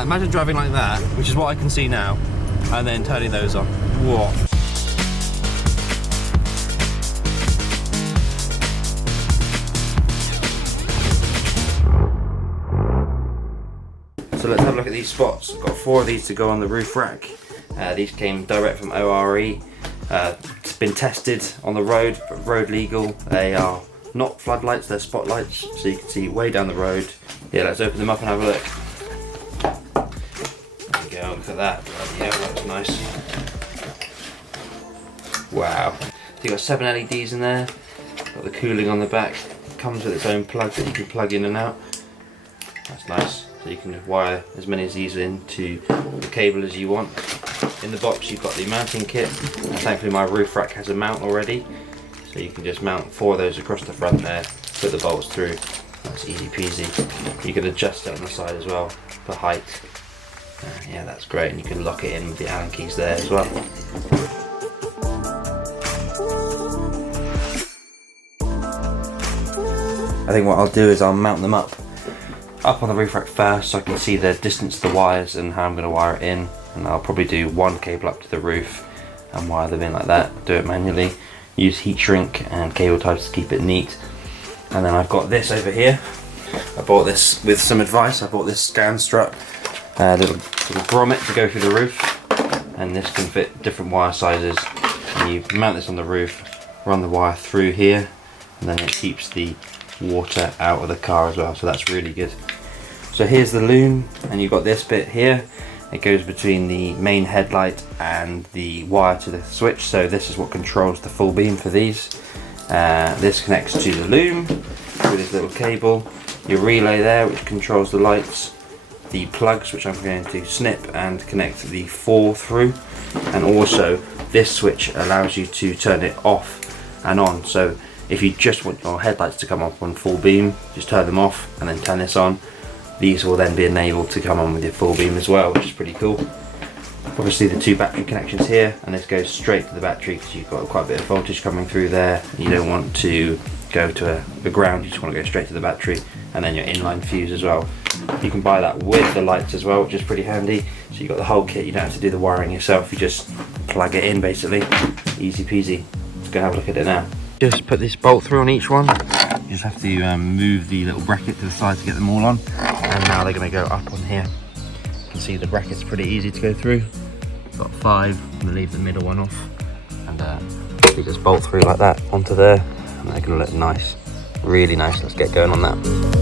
Imagine driving like that, which is what I can see now, and then turning those on. Whoa. So let's have a look at these spots. I've got 4 of these to go on the roof rack. These came direct from O.R.E. It's been tested on the road, but road legal. They are not floodlights, they're spotlights, so you can see way down the road. Yeah, let's open them up and have a look. There we go, look at that. Yeah, that's nice. Wow. So you've got 7 LEDs in there, got the cooling on the back, comes with its own plug that you can plug in and out. That's nice. So you can wire as many of these into the cable as you want. In the box you've got the mounting kit, and thankfully my roof rack has a mount already. So you can just mount 4 of those across the front there, put the bolts through. That's easy peasy. You can adjust it on the side as well for height. Yeah, that's great, and you can lock it in with the Allen keys there as well. I think what I'll do is I'll mount them up on the roof rack first, so I can see the distance to the wires and how I'm going to wire it in. And I'll probably do 1 cable up to the roof and wire them in like that. Do it manually. Use heat shrink and cable ties to keep it neat. And then I've got this over here. I bought this with some advice. I bought this scan strut, little grommet to go through the roof, and this can fit different wire sizes. And you mount this on the roof, run the wire through here, and then it keeps the water out of the car as well. So that's really good. So here's the loom, and you've got this bit here. It goes between the main headlight and the wire to the switch, so this is what controls the full beam for these. This connects to the loom with this little cable, your relay there which controls the lights, the plugs which I'm going to snip and connect the 4 through, and also this switch allows you to turn it off and on. So if you just want your headlights to come up on full beam, just turn them off and then turn this on. These will then be enabled to come on with your full beam as well, which is pretty cool. Obviously the 2 battery connections here, and this goes straight to the battery because you've got quite a bit of voltage coming through there. You don't want to go to the ground, you just want to go straight to the battery, and then your inline fuse as well. You can buy that with the lights as well, which is pretty handy. So you've got the whole kit, you don't have to do the wiring yourself, you just plug it in basically. Easy peasy. Let's go have a look at it now. Just put this bolt through on each one. You just have to move the little bracket to the side to get them all on. And now they're going to go up on here. You can see the bracket's pretty easy to go through. Got 5, I'm going to leave the middle one off. And you just bolt through like that onto there. And they're going to look nice. Really nice. Let's get going on that.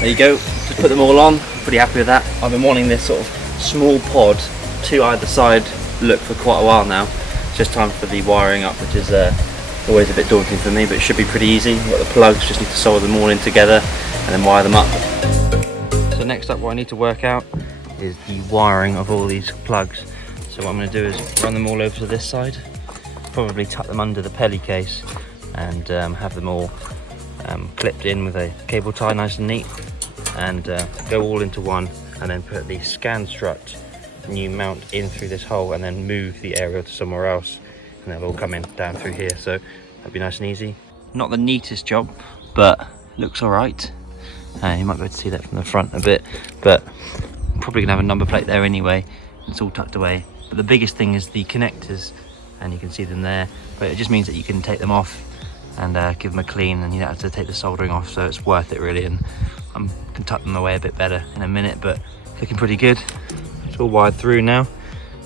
There you go, just put them all on, pretty happy with that. I've been wanting this sort of small pod to either side look for quite a while now. It's just time for the wiring up, which is always a bit daunting for me, but it should be pretty easy. We've got the plugs, just need to solder them all in together and then wire them up. So next up what I need to work out is the wiring of all these plugs. So what I'm going to do is run them all over to this side, probably tuck them under the pelly case and have them all clipped in with a cable tie nice and neat, and go all into one, and then put the scan strut new mount in through this hole and then move the aerial to somewhere else, and they'll all come in down through here. So that'll be nice and easy. Not the neatest job, but looks all right. You might be able to see that from the front a bit, but I'm probably gonna have a number plate there anyway. It's all tucked away. But the biggest thing is the connectors, and you can see them there, but it just means that you can take them off and give them a clean, and you don't have to take the soldering off, so it's worth it really. And I can tuck them away a bit better in a minute, but looking pretty good. It's all wired through now.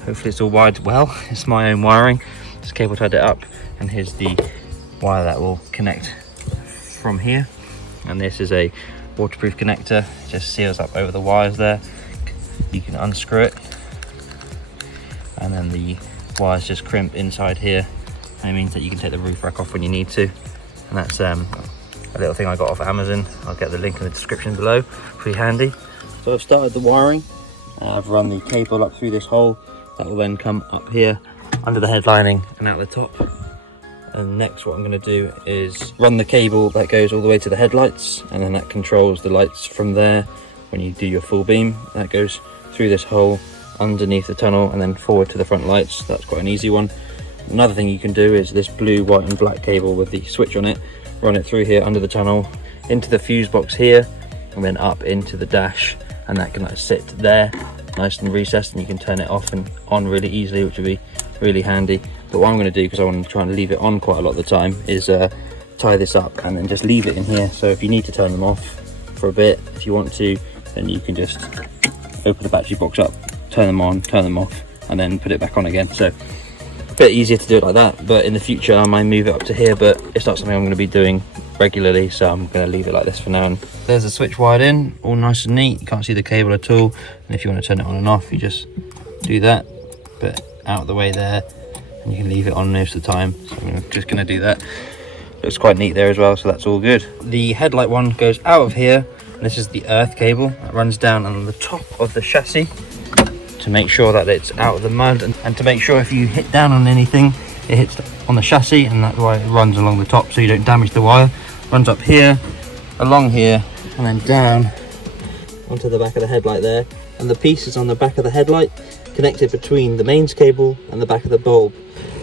Hopefully it's all wired well. It's my own wiring. Just cable tied it up, and here's the wire that will connect from here. And this is a waterproof connector. It just seals up over the wires there. You can unscrew it, and then the wires just crimp inside here. And it means that you can take the roof rack off when you need to, and that's a little thing I got off Amazon. I'll get the link in the description below, pretty handy. So I've started the wiring, and I've run the cable up through this hole. That will then come up here under the head lining and out the top. And next what I'm going to do is run the cable that goes all the way to the headlights, and then that controls the lights from there. When you do your full beam, that goes through this hole underneath the tunnel and then forward to the front lights. That's quite an easy one. Another thing you can do is this blue, white and black cable with the switch on it, run it through here under the tunnel into the fuse box here, and then up into the dash, and that can like sit there nice and recessed, and you can turn it off and on really easily, which would be really handy. But what I'm going to do, because I want to try and leave it on quite a lot of the time, is tie this up and then just leave it in here. So if you need to turn them off for a bit, if you want to, then you can just open the battery box up, turn them on, turn them off, and then put it back on again. So a bit easier to do it like that, but in the future I might move it up to here, but it's not something I'm going to be doing regularly, so I'm going to leave it like this for now. And there's the switch wired in, all nice and neat. You can't see the cable at all, and if you want to turn it on and off, you just do that, but out of the way there, and you can leave it on most of the time. So I'm just going to do that. Looks quite neat there as well, so that's all good. The headlight one goes out of here, and this is the earth cable that runs down on the top of the chassis to make sure that it's out of the mud, and to make sure if you hit down on anything, it hits on the chassis, and that's why it runs along the top so you don't damage the wire. Runs up here, along here, and then down onto the back of the headlight there. And the pieces on the back of the headlight connected between the mains cable and the back of the bulb,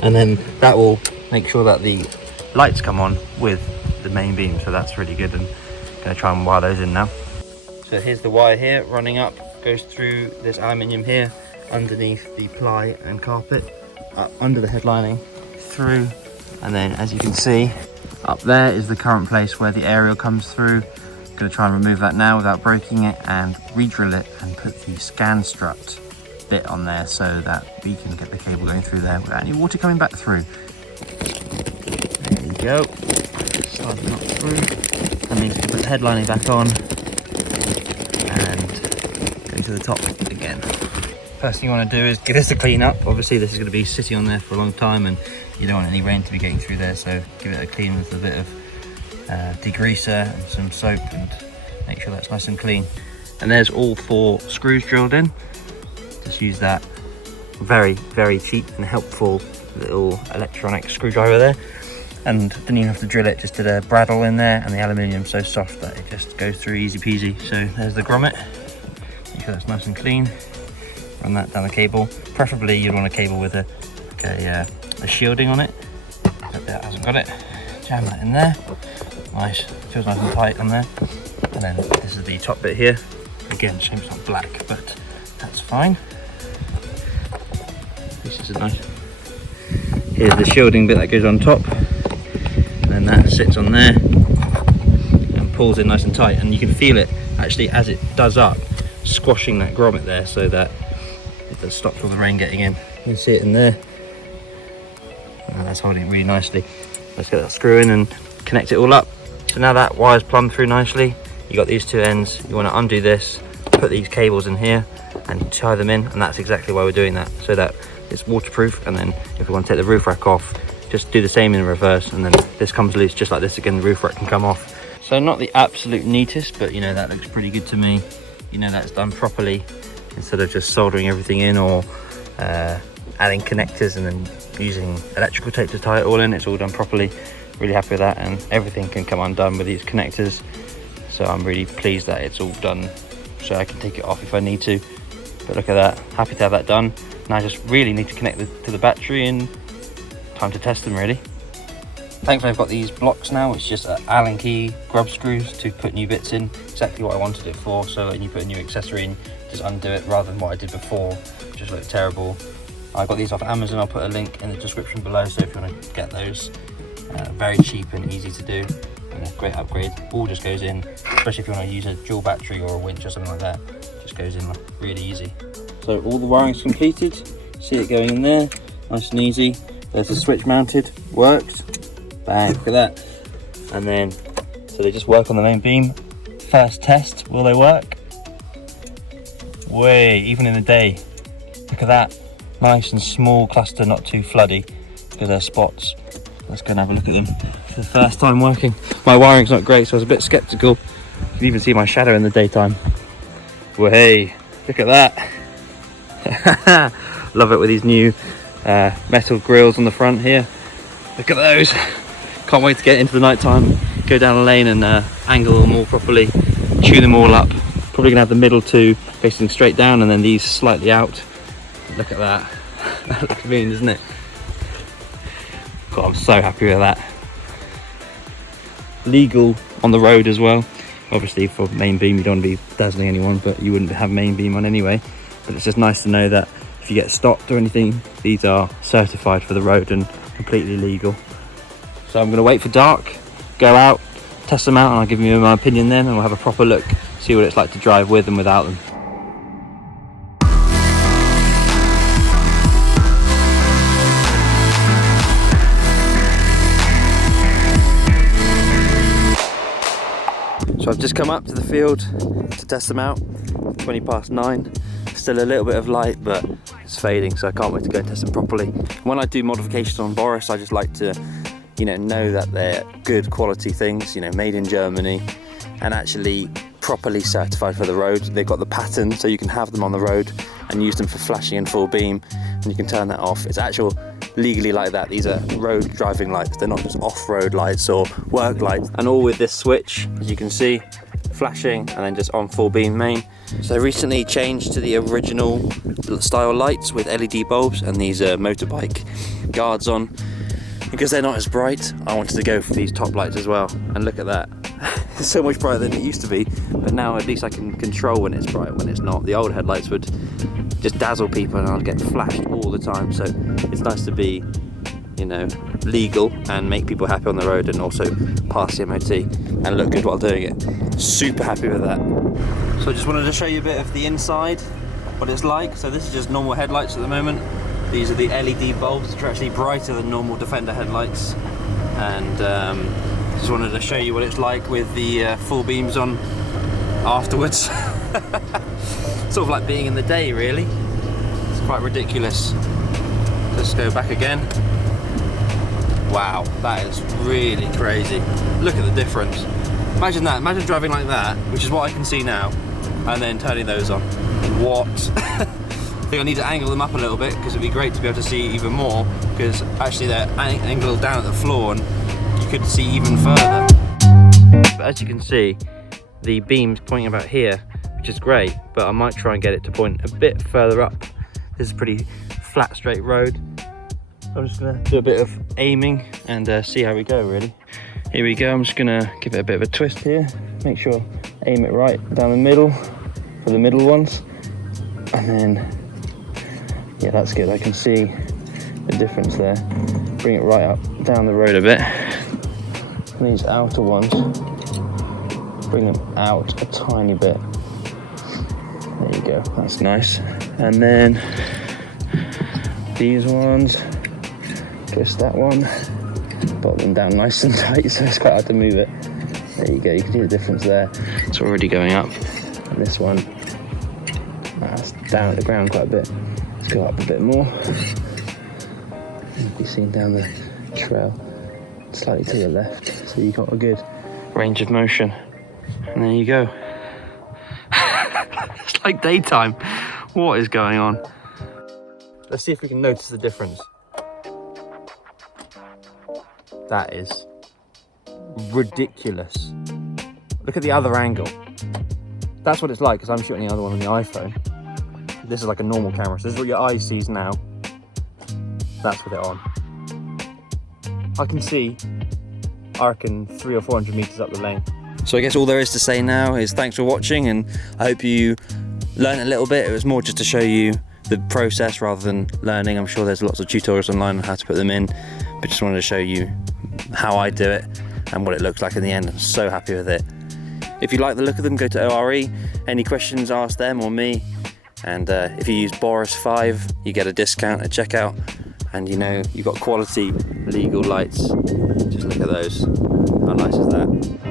and then that will make sure that the lights come on with the main beam. So that's really good, and I'm going to try and wire those in now. So here's the wire here running up, goes through this aluminium here underneath the ply and carpet, up under the headlining, through, and then as you can see up there is the current place where the aerial comes through. I'm going to try and remove that now without breaking it, and re-drill it and put the scan strut bit on there so that we can get the cable going through there without any water coming back through. There you go, slide it up through, and then you can put the headlining back on and go to the top again. First thing you want to do is give this a clean up. Obviously this is going to be sitting on there for a long time, and you don't want any rain to be getting through there, so give it a clean with a bit of degreaser and some soap, and make sure that's nice and clean. And there's all 4 screws drilled in. Just use that very, very cheap and helpful little electronic screwdriver there, and didn't even have to drill it, just did a bradawl in there, and the aluminium so soft that it just goes through easy peasy. So there's the grommet, make sure that's nice and clean. Run that down the cable. Preferably you'd want a cable with a shielding on it, but that hasn't got it. Jam that in there, nice, feels nice and tight on there. And then this is the top bit here. Again, shame it's not black, but that's fine. This is a nice, here's the shielding bit that goes on top, and then that sits on there and pulls in nice and tight, and you can feel it actually as it does up, squashing that grommet there, so that it stops all the rain getting in. You can see it in there. Oh, that's holding it really nicely. Let's get that screw in and connect it all up. So now that wire's plumbed through nicely, you got these 2 ends. You want to undo this, put these cables in here and tie them in, and that's exactly why we're doing that, so that it's waterproof. And then if we want to take the roof rack off, just do the same in reverse, and then this comes loose just like this again, the roof rack can come off. So not the absolute neatest, but you know, that looks pretty good to me. You know, that's done properly, instead of just soldering everything in, or adding connectors and then using electrical tape to tie it all in. It's all done properly. Really happy with that, and everything can come undone with these connectors. So I'm really pleased that it's all done, so I can take it off if I need to. But look at that, happy to have that done. Now I just really need to connect to the battery, and time to test them really. Thankfully I've got these blocks now. It's just Allen key grub screws to put new bits in, exactly what I wanted it for. So when you put a new accessory in, just undo it, rather than what I did before, it just looked terrible. I got these off Amazon. I'll put a link in the description below, so if you want to get those, very cheap and easy to do, and a great upgrade. All just goes in, especially if you want to use a dual battery or a winch or something like that, just goes in really easy. So all the wiring's completed, see it going in there, nice and easy. There's the switch mounted, works, bang, look at that. And then, so they just work on the main beam. First test, will they work? Way, even in the day, look at that. Nice and small cluster, not too floody, because there's spots. let's go and have a look at them for the first time working. My wiring's not great, so I was a bit skeptical. You can even see my shadow in the daytime. Well, hey, look at that. Love it with these new metal grills on the front here. Look at those. Can't wait to get into the night time, go down a lane and angle them all properly, tune them all up. Probably gonna have the middle two facing straight down and then these slightly out. Look at that. That looks mean, doesn't it? God, I'm so happy with that. Legal on the road as well. Obviously for main beam you don't want to be dazzling anyone, but you wouldn't have main beam on anyway. But it's just nice to know that if you get stopped or anything, these are certified for the road and completely legal. So I'm going to wait for dark, go out, test them out, and I'll give you my opinion then, and we'll have a proper look, see what it's like to drive with and without them. So I've just come up to the field to test them out, 9:20. Still a little bit of light, but it's fading, so I can't wait to go and test them properly. When I do modifications on O.R.E, I just like to, know that they're good quality things, made in Germany, and actually properly certified for the road. They've got the pattern, so you can have them on the road and use them for flashing in full beam, and you can turn that off. It's actual legally like that. These are road driving lights, they're not just off-road lights or work lights. And all with this switch, as you can see, flashing and then just on full beam main. So recently changed to the original style lights with LED bulbs and these motorbike guards on. Because they're not as bright, I wanted to go for these top lights as well. And look at that. It's so much brighter than it used to be, but now at least I can control when it's bright, when it's not. The old headlights would just dazzle people and I'd get flashed all the time. So it's nice to be, legal and make people happy on the road and also pass the MOT and look good while doing it. Super happy with that. So I just wanted to show you a bit of the inside, what it's like. So this is just normal headlights at the moment. These are the LED bulbs, which are actually brighter than normal Defender headlights. And just wanted to show you what it's like with the full beams on afterwards. Sort of like being in the day, really. It's quite ridiculous. Let's go back again. Wow, that is really crazy. Look at the difference. Imagine that, imagine driving like that, which is what I can see now, and then turning those on. What? I think I need to angle them up a little bit because it'd be great to be able to see even more, because actually they're angled down at the floor and you could see even further. But as you can see, the beam's pointing about here, which is great, but I might try and get it to point a bit further up. This is a pretty flat, straight road. I'm just gonna do a bit of aiming and see how we go, really. Here we go, I'm just gonna give it a bit of a twist here. Make sure, aim it right down the middle for the middle ones. And then, yeah, that's good. I can see the difference there. Bring it right up, down the road a bit. And these outer ones, bring them out a tiny bit. There you go, that's nice. And then these ones, twist that one, put them down nice and tight so it's quite hard to move it. There you go, you can see the difference there. It's already going up. And this one, that's down at the ground quite a bit. Let's go up a bit more. You'll be seen down the trail, slightly to the left, so you've got a good range of motion. And there you go. It's like daytime. What is going on? Let's see if we can notice the difference. That is ridiculous. Look at the other angle. That's what it's like, because I'm shooting the other one on the iPhone. This is like a normal camera, so this is what your eye sees now. That's with it on. I can see, I reckon 300 or 400 meters up the lane. So I guess all there is to say now is thanks for watching, and I hope you learned a little bit. It was more just to show you the process rather than learning. I'm sure there's lots of tutorials online on how to put them in, but just wanted to show you how I do it and what it looks like in the end. I'm so happy with it. If you like the look of them, go to O.R.E. Any questions, ask them or me. And if you use Boris 5, you get a discount at checkout. And you've got quality, legal lights. Just look at those. How nice is that?